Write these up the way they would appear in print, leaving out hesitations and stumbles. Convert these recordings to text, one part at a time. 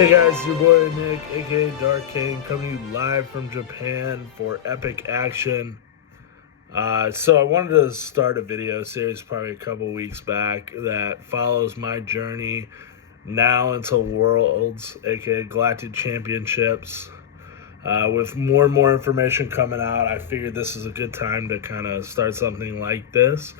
Hey guys, your boy Nick, aka Darth Cane, coming to you live from Japan for epic action. So I wanted to start a video series probably a couple weeks back that follows my journey now until Worlds, aka Galactic Championships. With more and more information coming out, I figured this is a good time to kind of start something like this.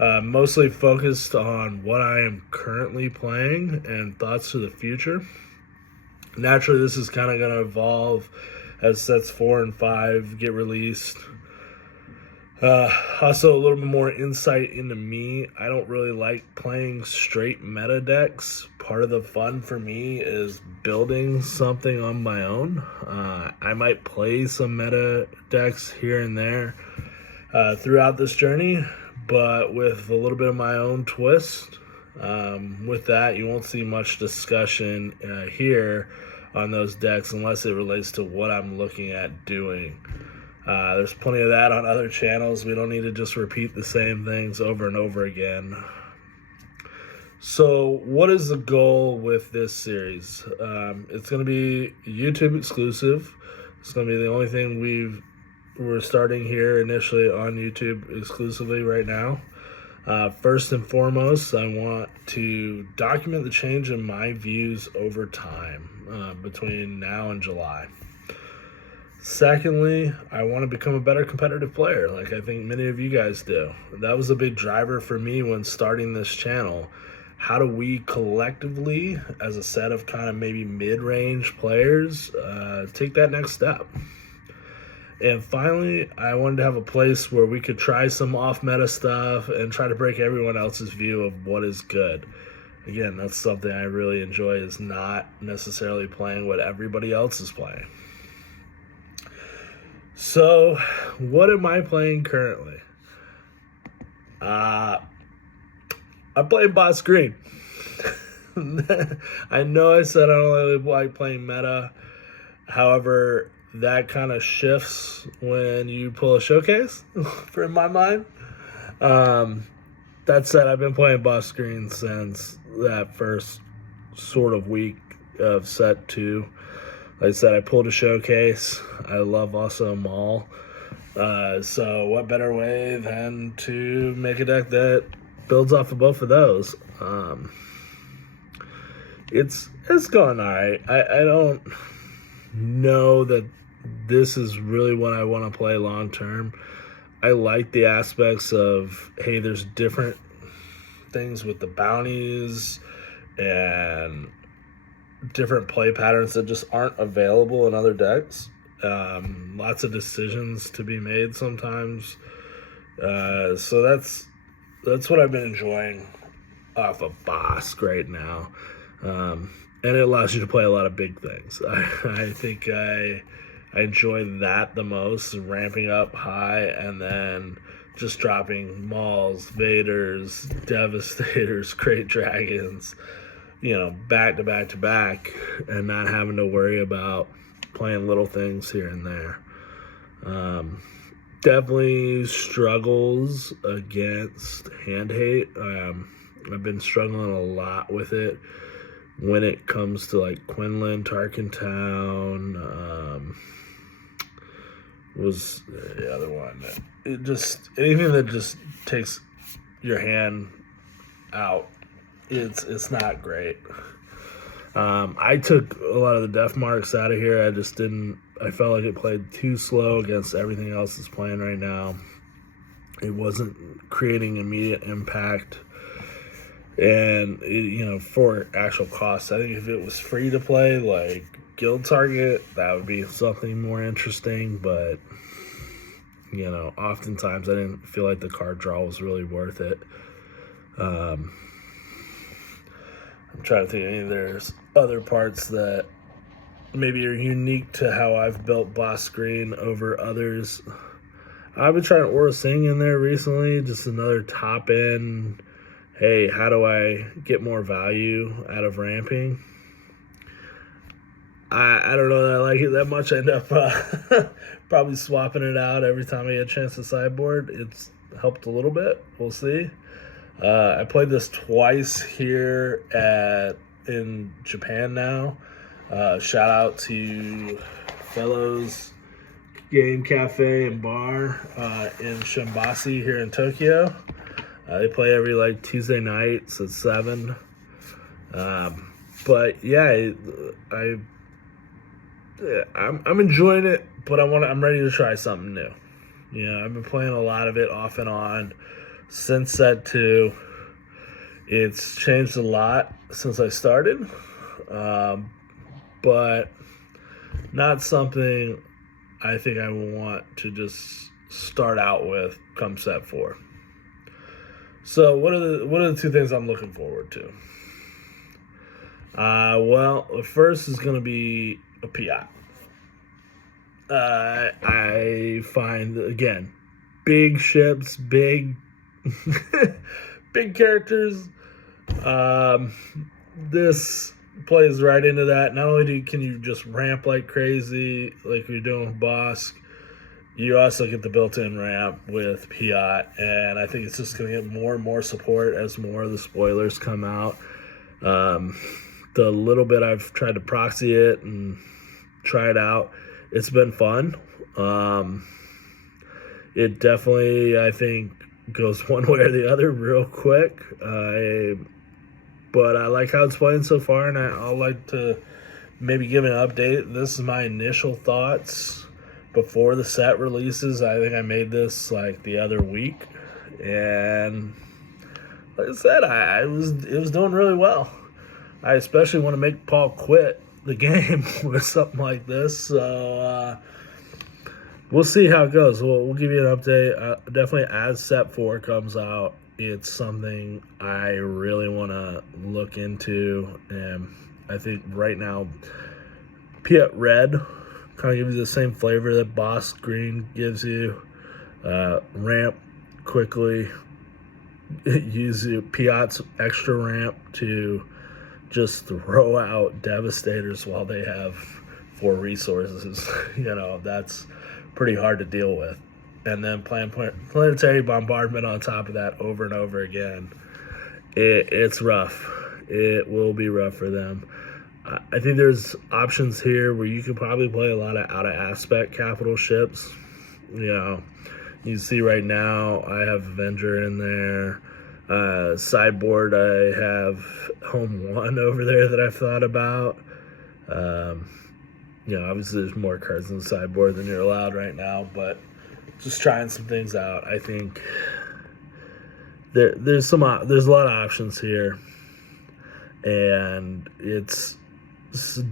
Mostly focused on what I am currently playing and thoughts to the future. Naturally, this is kind of going to evolve as sets 4 and 5 get released. Also, a little bit more insight into me. I don't really like playing straight meta decks. Part of the fun for me is building something on my own. I might play some meta decks here and there throughout this journey, but with a little bit of my own twist. With that, you won't see much discussion here on those decks unless it relates to what I'm looking at doing. There's plenty of that on other channels. We don't need to just repeat the same things over and over again. So what is the goal with this series? It's going to be YouTube exclusive. It's going to be the only thing we're starting here initially on YouTube exclusively right now. First and foremost, I want to document the change in my views over time between now and July. Secondly, I want to become a better competitive player, like I think many of you guys do. That was a big driver for me when starting this channel. How do we collectively, as a set of kind of maybe mid-range players, take that next step? And finally, I wanted to have a place where we could try some off-meta stuff and try to break everyone else's view of what is good. Again, that's something I really enjoy, is not necessarily playing what everybody else is playing. So, what am I playing currently? I'm playing Boss Green. I know I said I don't really like playing meta. However, that kind of shifts when you pull a showcase, for my mind. That said, I've been playing Boss Green since that first sort of week of set 2. Like I said, I pulled a showcase. I love also Maul. So what better way than to make a deck that builds off of both of those? It's going all right. I don't know that this is really what I want to play long term. I like the aspects of, hey, there's different things with the bounties and different play patterns that just aren't available in other decks. Lots of decisions to be made sometimes. So that's what I've been enjoying off of Bosk right now. And it allows you to play a lot of big things. I think I enjoy that the most, ramping up high and then just dropping Mauls, Vaders, Devastators, Great Dragons, back to back to back, and not having to worry about playing little things here and there. Definitely struggles against hand hate. I've been struggling a lot with it when it comes to like Quinlan, Tarkin Town, was the other one. It just, anything that just takes your hand out, it's not great. I took a lot of the def marks out of here. I felt like it played too slow against everything else that's playing right now. It wasn't creating immediate impact. And, for actual cost, I think if it was free to play, like Guild Target, that would be something more interesting. But, oftentimes I didn't feel like the card draw was really worth it. I'm trying to think if there's other parts that maybe are unique to how I've built Boss Green over others. I've been trying Aura Sing in there recently, just another top end. Hey, how do I get more value out of ramping? I don't know that I like it that much. I end up probably swapping it out every time I get a chance to sideboard. It's helped a little bit. We'll see. I played this twice here in Japan now. Shout out to Fellows Game Cafe and Bar in Shimbasi here in Tokyo. They play every Tuesday nights at 7. But yeah, I'm enjoying it, but I'm ready to try something new. I've been playing a lot of it off and on since set 2. It's changed a lot since I started, but not something I think I will want to just start out with come set 4. So what are the 2 things I'm looking forward to? Well, the first is going to be a PI. I find, again, big ships, big big characters. This plays right into that. Not only can you just ramp like crazy, like you're doing with Bosk, you also get the built-in ramp with Piat, and I think it's just going to get more and more support as more of the spoilers come out. The little bit I've tried to proxy it and try it out, it's been fun. It definitely, I think, goes one way or the other real quick. But I like how it's playing so far, and I'll like to maybe give an update. This is my initial thoughts before the set releases. I think I made this the other week, and like I said, it was doing really well. I especially want to make Paul quit the game with something like this, so we'll see how it goes. We'll give you an update. Definitely as set 4 comes out, it's something I really want to look into, and I think right now Piat Red kind of gives you the same flavor that Boss Green gives you. Ramp quickly, use Piat's extra ramp to just throw out Devastators while they have 4 resources. That's pretty hard to deal with. And then planetary bombardment on top of that over and over again. It's rough. It will be rough for them. I think there's options here where you could probably play a lot of out-of-aspect capital ships. You see right now I have Avenger in there. Sideboard, I have Home 1 over there that I've thought about. Obviously there's more cards in the sideboard than you're allowed right now, but just trying some things out. I think there's a lot of options here, and it's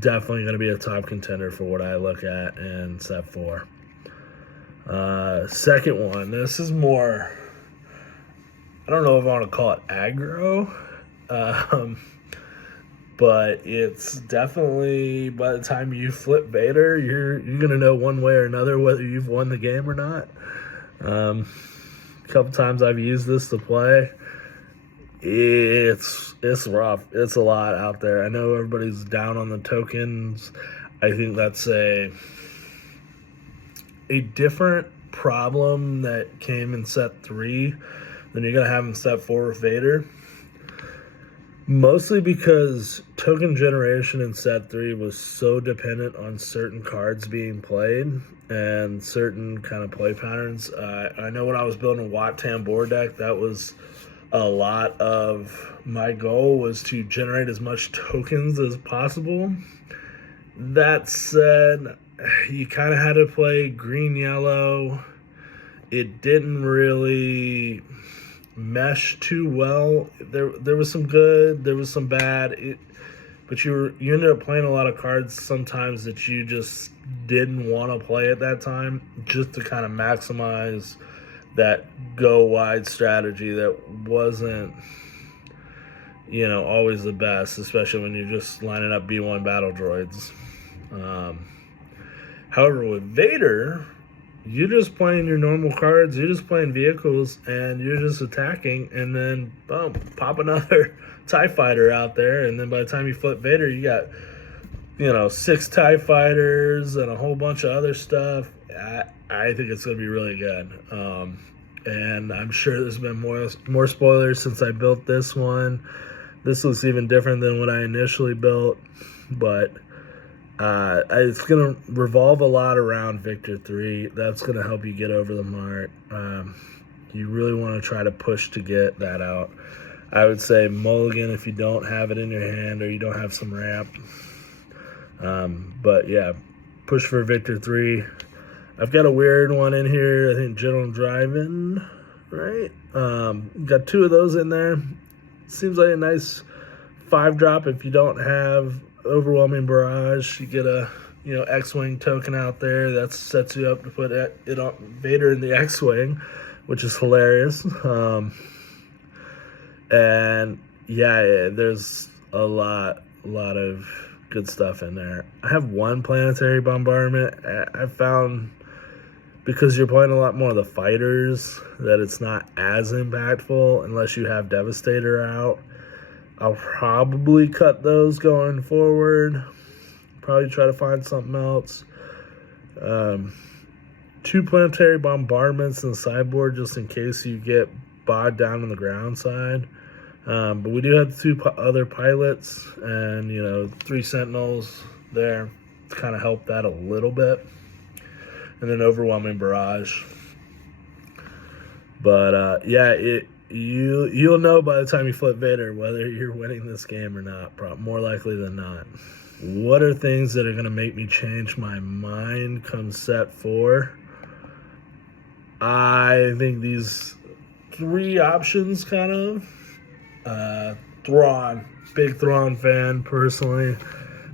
definitely going to be a top contender for what I look at in set 4. Second one, this is more, I don't know if I want to call it aggro, but it's definitely, by the time you flip Vader, you're gonna know one way or another whether you've won the game or not. A couple times I've used this to play. It's rough. It's a lot out there. I know everybody's down on the tokens. I think that's a different problem that came in set 3 than you're gonna have in set 4 with Vader. Mostly because token generation in set 3 was so dependent on certain cards being played and certain kind of play patterns. I know when I was building a Wattam board deck, that was a lot of my goal, was to generate as much tokens as possible. That said, you kind of had to play green-yellow. It didn't really mesh too well. There was some good, there was some bad, but you ended up playing a lot of cards sometimes that you just didn't want to play at that time, just to kind of maximize that go wide strategy that wasn't always the best, especially when you're just lining up B1 battle droids. However, with Vader, you're just playing your normal cards, you're just playing vehicles, and you're just attacking, and then, boom, pop another TIE Fighter out there, and then by the time you flip Vader, you got, 6 TIE Fighters and a whole bunch of other stuff. I think it's going to be really good. And I'm sure there's been more spoilers since I built this one. This looks even different than what I initially built, but It's going to revolve a lot around Victor 3. That's going to help you get over the mark. You really want to try to push to get that out. I would say mulligan if you don't have it in your hand or you don't have some ramp. But yeah, push for Victor 3. I've got a weird one in here. I think General Driving, right? Got 2 of those in there. Seems like a nice 5-drop if you don't have Overwhelming Barrage. You get a X-Wing token out there. That sets you up to put it on Vader in the X-Wing, which is hilarious. And yeah, there's a lot of good stuff in there. I have 1 planetary bombardment. I found, because you're playing a lot more of the fighters, that it's not as impactful unless you have Devastator out. I'll probably cut those going forward. Probably try to find something else. 2 planetary bombardments in the sideboard just in case you get bogged down on the ground side. But we do have 2 other pilots and 3 sentinels there to kind of help that a little bit. And then Overwhelming Barrage. But yeah, you'll know by the time you flip Vader whether you're winning this game or not, more likely than not. What are things that are going to make me change my mind come set 4? I think these 3 options kind of. Thrawn. Big Thrawn fan, personally.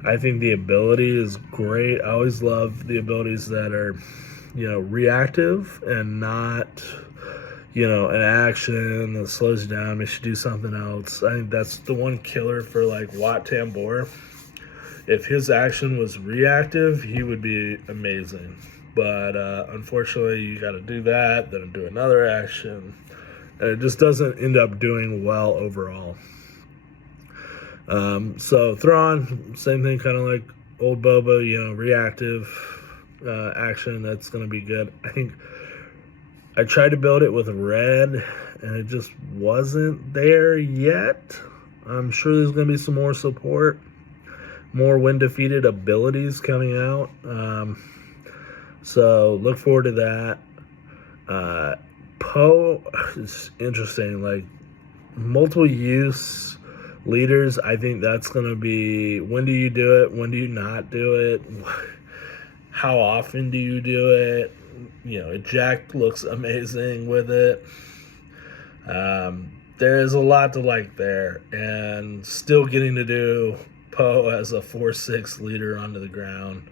I think the ability is great. I always love the abilities that are, reactive and not, an action that slows you down, makes you do something else. I think that's the one killer for, like, Wat Tambor. If his action was reactive, he would be amazing. But, unfortunately, you got to do that, then do another action. And it just doesn't end up doing well overall. So Thrawn, same thing, kind of like old Boba, reactive action. That's going to be good. I think I tried to build it with red, and it just wasn't there yet. I'm sure there's going to be some more support, more when defeated abilities coming out. So look forward to that. Poe is interesting, like multiple use leaders. I think that's going to be, when do you do it? When do you not do it? How often do you do it? Eject looks amazing with it. There is a lot to like there, and still getting to do Poe as a 4/6 leader onto the ground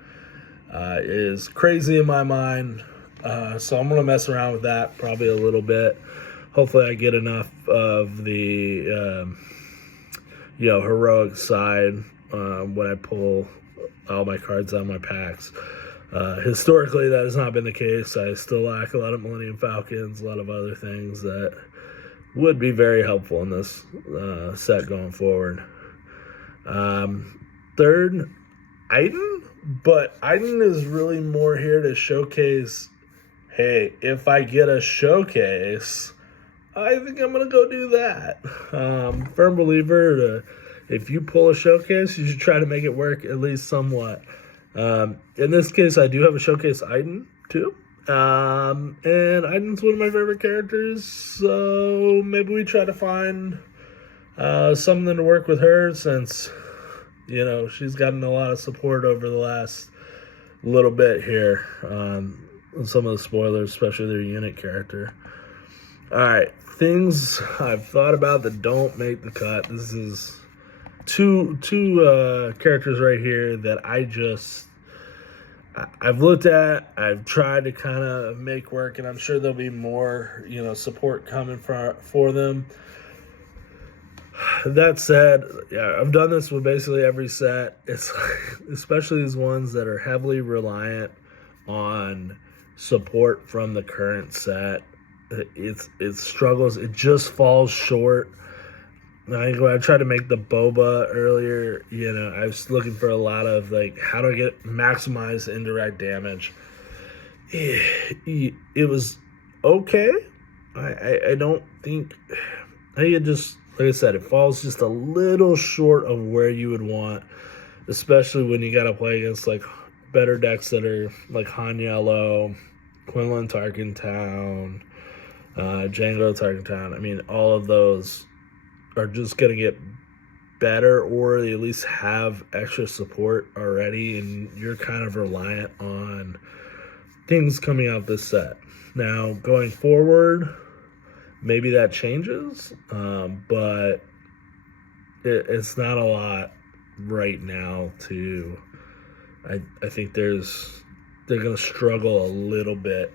is crazy in my mind. So I'm going to mess around with that probably a little bit. Hopefully I get enough of the, heroic side when I pull all my cards out of my packs. Historically, that has not been the case. I still lack a lot of Millennium Falcons, a lot of other things that would be very helpful in this set going forward. Third, Iden. But Iden is really more here to showcase, hey, if I get a showcase, I think I'm going to go do that. Firm believer, if you pull a showcase, you should try to make it work at least somewhat. In this case, I do have a showcase Iden, too. And Iden's one of my favorite characters, so maybe we try to find something to work with her, since she's gotten a lot of support over the last little bit here. Some of the spoilers, especially their unit character. All right, things I've thought about that don't make the cut. This is two characters right here that I've looked at. I've tried to kind of make work, and I'm sure there'll be more support coming for them. That said, yeah, I've done this with basically every set. It's especially these ones that are heavily reliant on support from the current set. It struggles. It just falls short. When I tried to make the Boba earlier, I was looking for a lot of, like, how do I get maximize indirect damage? It was okay. I don't think... I think it just, like I said, it falls just a little short of where you would want especially when you got to play against like better decks that are like Han Yellow, Quinlan Tarkentown, Django Tarkentown. I mean, all of those are just going to get better, or they at least have extra support already, and you're kind of reliant on things coming out this set. Now, going forward, maybe that changes, but it's not a lot right now to... I think they're going to struggle a little bit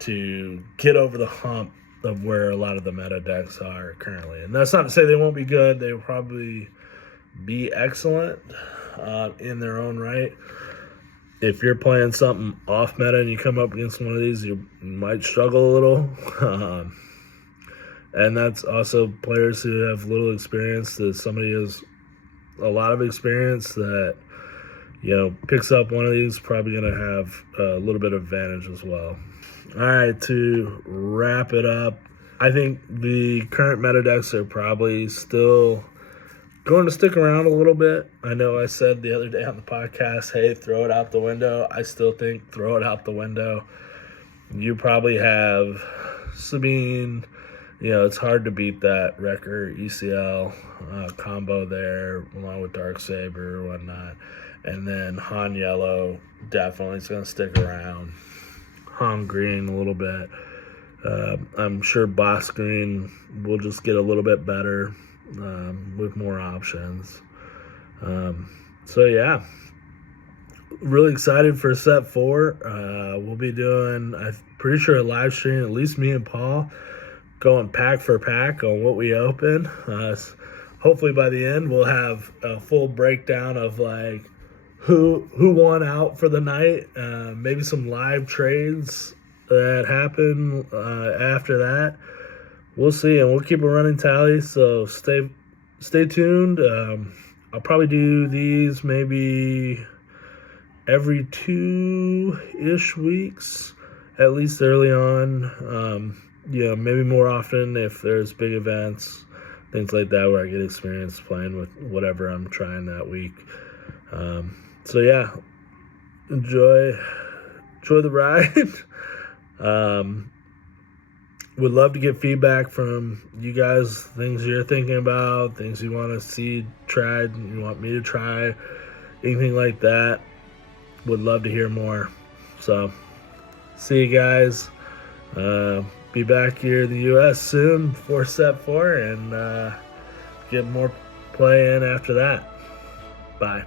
to get over the hump of where a lot of the meta decks are currently. And that's not to say they won't be good. They will probably be excellent in their own right. If you're playing something off meta and you come up against one of these, you might struggle a little. And that's also players who have little experience. That somebody has a lot of experience that, you know, picks up one of these, probably going to have a little bit of advantage as well. All right, to wrap it up, I think the current meta decks are probably still going to stick around a little bit. I know I said the other day on the podcast, hey, throw it out the window. I still think throw it out the window. You probably have Sabine. You know, it's hard to beat that Wrecker ECL combo there, along with Darksaber and whatnot. And then Han Yellow definitely is going to stick around. Han Green a little bit. I'm sure Boss Green will just get a little bit better with more options. So, yeah. Really excited for set 4. We'll be doing, I'm pretty sure, a live stream, at least me and Paul, going pack for pack on what we open. Hopefully by the end we'll have a full breakdown of like who won out for the night, maybe some live trades that happen after that. We'll see, and we'll keep a running tally, so stay tuned. I'll probably do these maybe every 2-ish weeks, at least early on. Yeah, maybe more often if there's big events, things like that, where I get experience playing with whatever I'm trying that week. So yeah, enjoy the ride. Would love to get feedback from you guys, things you're thinking about, things you want to see tried, you want me to try, anything like that. Would love to hear more. So, see you guys. Be back here in the U.S. soon for set 4 and get more play in after that. Bye.